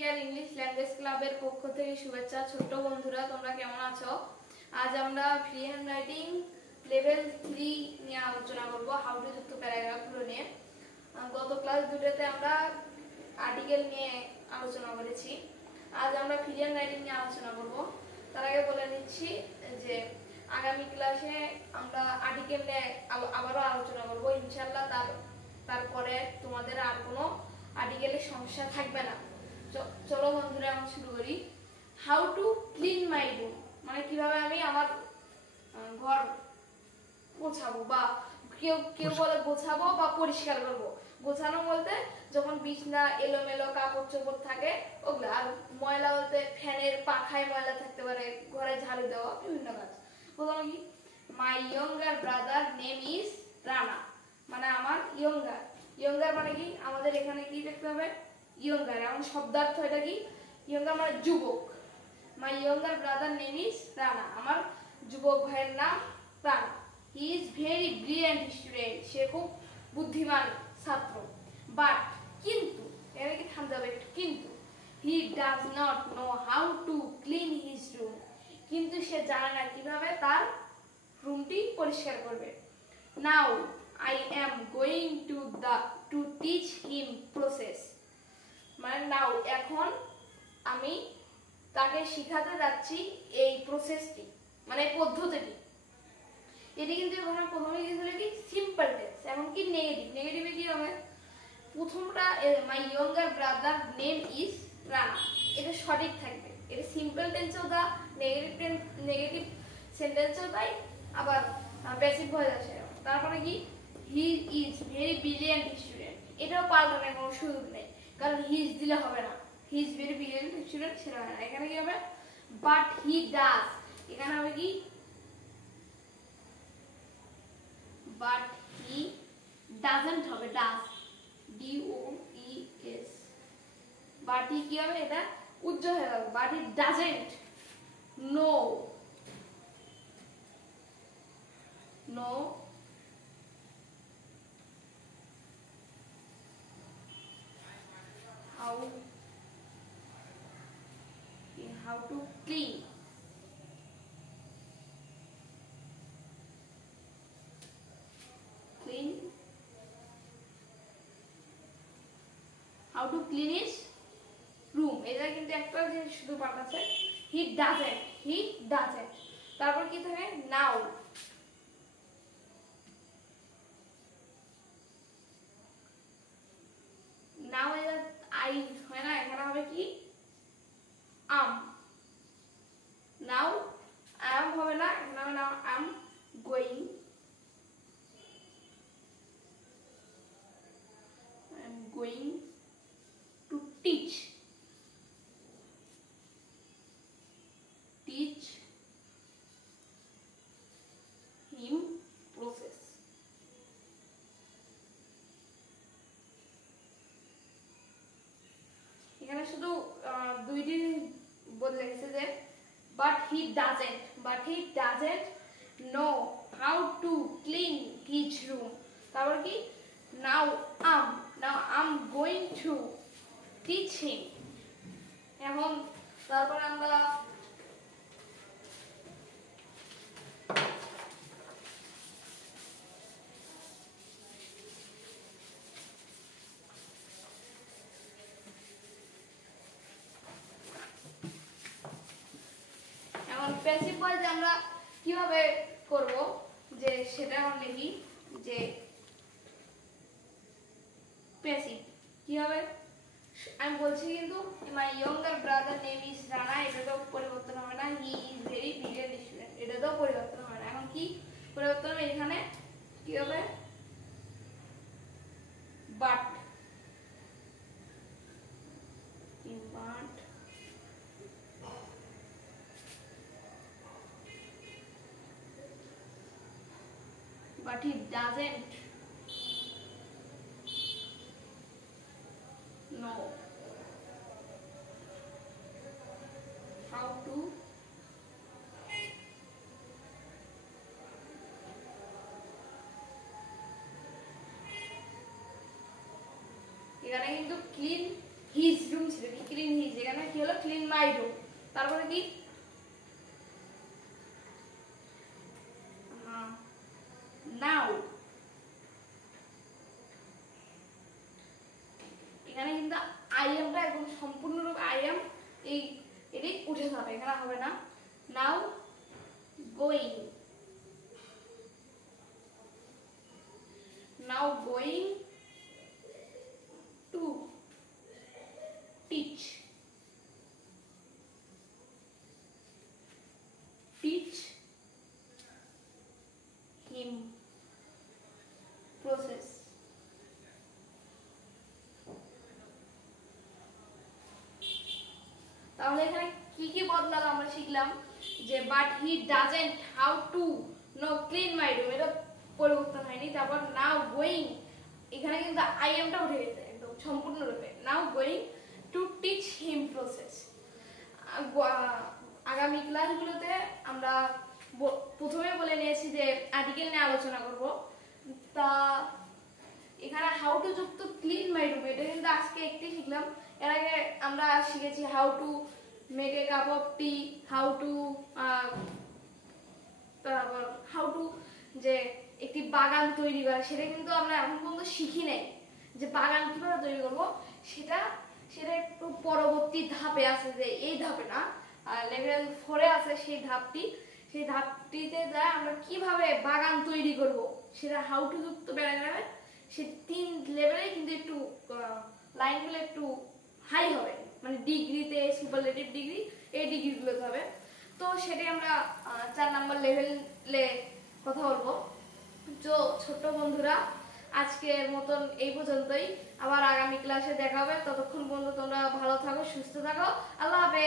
Care English language ক্লাবের পক্ষ থেকে শুভেচ্ছা। ছোট্ট বন্ধুরা, তোমরা কেমন আছো? আজ আমরা ফ্রি হ্যান্ড রাইটিং লেভেল 3 নিয়ে আলোচনা করব, হাউ টু যুক্ত প্যারাগ্রাফগুলো নিয়ে। গত ক্লাস দুটোতে আমরা আর্টিকেল নিয়ে আলোচনা করেছি। আজ আমরা ফ্রি হ্যান্ড রাইটিং নিয়ে আলোচনা করব। তার আগে বলে নিচ্ছি যে আগামী ক্লাসে আমরা আর্টিকেল নিয়ে আবারও আলোচনা করব ইনশাআল্লাহ। তারপরে তোমাদের আর কোনো আর্টিকেলের সমস্যা থাকবে না। চলো বন্ধুরা, আমরা শুরু করি। How to clean my room, মানে কিভাবে আমি আমার ঘর গোছাবো, বা কেউ বলে গোছাবো বা পরিষ্কার করবো। গোছানো বলতে যখন বিছনা এলোমেলো কাপড় চোপড় থাকে ওগুলো, আর ময়লা বলতে ফ্যানের পাখায় ময়লা থাকতে পারে, ঘরে ঝাড়ু দেওয়া, বিভিন্ন কাজ। প্রথমে কি, মাই younger brother name is Rana, মানে আমার ইয়ঙ্গার। ইয়ঙ্গার মানে কি, আমাদের এখানে কি দেখতে হবে, ইয়ঙ্গার। এমন শব্দার্থ এটা কি, ইয়ঙ্গার মানে যুবক। My younger brother name is Rana, আমার যুবক ভাইয়ের নাম রানা। He is very brilliant student, সে খুব বুদ্ধিমান ছাত্র। বাট, কিন্তু, এখানে কি থামতে হবে একটু, কিন্তু he does not know how to clean his room, কিন্তু সে জানে না কিভাবে তার রুমটি পরিষ্কার করবে। নাও I am going to teach him process, মানে নাও এখন আমি তাকে শিখাতে যাচ্ছি এই প্রসেসটি, মানে পদ্ধতিটি। এটি কিন্তু প্রথমে দিয়েছিল কি সিম্পল টেন্স, এখন কি নেগেটিভে কি হবে, প্রথমটা মাই younger brother name is Rana, এটা সঠিক থাকবে। এটা সিম্পল টেন্সেও দা, নেগেটিভ সেন্টেন্সেও তাই, আবার প্যাসিভ ভয়েস আসে। তারপরে কি, হি ইজ ভেরি ব্রিলিয়েন্ট স্টুডেন্ট, এটাও পাল্টানোর কোনো সুযোগ নেই, কারণ হিজ দিলে হবে না। হি ইজ ভেরি ব্রিলিয়েন্ট স্টুডেন্ট সেটা হয় না। এখানে কি হবে, বাট হি ডাজ, এখানে হবে কি, বাট হি ডাজন্ট হবে, ডাজ, DOES। বাট হি কি হবে, এটা উজ্জ্বল হয়ে যাবে, but he doesn't know how to clean how to clean his room, এটা কিন্তু একটা যে শুধু পার্ট আছে। he doesn't, তারপর কি থাকে, now এটা আই হয় না, এখানে হবে কি নাও am হবে না, এখানে হবে নাও am going to teach him process। এখানে শুধু দুইটি বদলে গেছে যে but he doesn't know how to clean his room। তারপর কি, now I'm going to teach him। এখন তারপর আমরা প্যাসিভ ভয়েস আমরা কিভাবে করব, যে সেটা আমরা লিখি যে প্যাসিভ কি হবে, আমি বলছি কিন্তু মাই younger brother name is Rana, এটা তো পরিবর্তন হবে না। হি ইজ ভেরি ব্রিলিয়েন্ট স্টুডেন্ট, এটা তো পরিবর্তন হবে না। এখন কি পরিবর্তন হবে, এখানে কি হবে, but he doesn't know how to এখানে কিন্তু ক্লিন হিজ রুম ছিল, কি ক্লিন হিজ, এখানে কি হলো ক্লিন মাই রুম, তারপরে কি নাও, এখানে কিন্তু আই এমটা একদম সম্পূর্ণরূপে আই এম এই এটি উঠে যাবে, এখানে হবে না। Now going, now going to teach, teach him process. তাহলে এখানে কি কি বদলালো আমরা শিখলাম যে but he doesn't how to know clean my room, এটা পরিবর্তন হয়নি। তারপর নাও গোয়িং, এখানে কিন্তু আই এমটা উঠে গেছে একদম সম্পূর্ণরূপে, now going to teach him process. আগামী ক্লাসগুলোতে আমরা প্রথমে বলে নিয়েছি যে আর্টিকেল নিয়ে আলোচনা করব। তা এখানে হাউ টু যুক্ত ক্লিন মাই রুম, এটা কিন্তু আজকে একটি শিখলাম। এর আগে আমরা শিখেছি how to make a cup of T, how to তারপর হাউ টু যে একটি বাগান তৈরি করা, সেটা কিন্তু আমরা এখন পর্যন্ত শিখি নাই যে বাগান কিভাবে তৈরি করব। সেটা সেটা একটু পরবর্তী ধাপে আছে, যে এই ধাপে না, লেভেল 4-এ আছে সেই ধাপটিতে যায় আমরা কিভাবে বাগান তৈরি করব, সেটা হাউ টু যুক্ত প্যারাগ্রাফে সে 3 লেভেলে কিন্তু একটু লাইনগুলো একটু হাই হবে, মানে ডিগ্রিতে সুপারলেটিভ ডিগ্রি এই ডিগ্রিগুলোতে হবে। তো সেটাই আমরা 4 নাম্বার লেভেলে কথা বলবো। তো ছোট্ট বন্ধুরা, আজকের মতন এই পর্যন্তই, আবার আগামী ক্লাসে দেখা হবে। ততক্ষণ পর্যন্ত তোমরা ভালো থাকো, সুস্থ থাকো, আল্লাহ হাফেজ।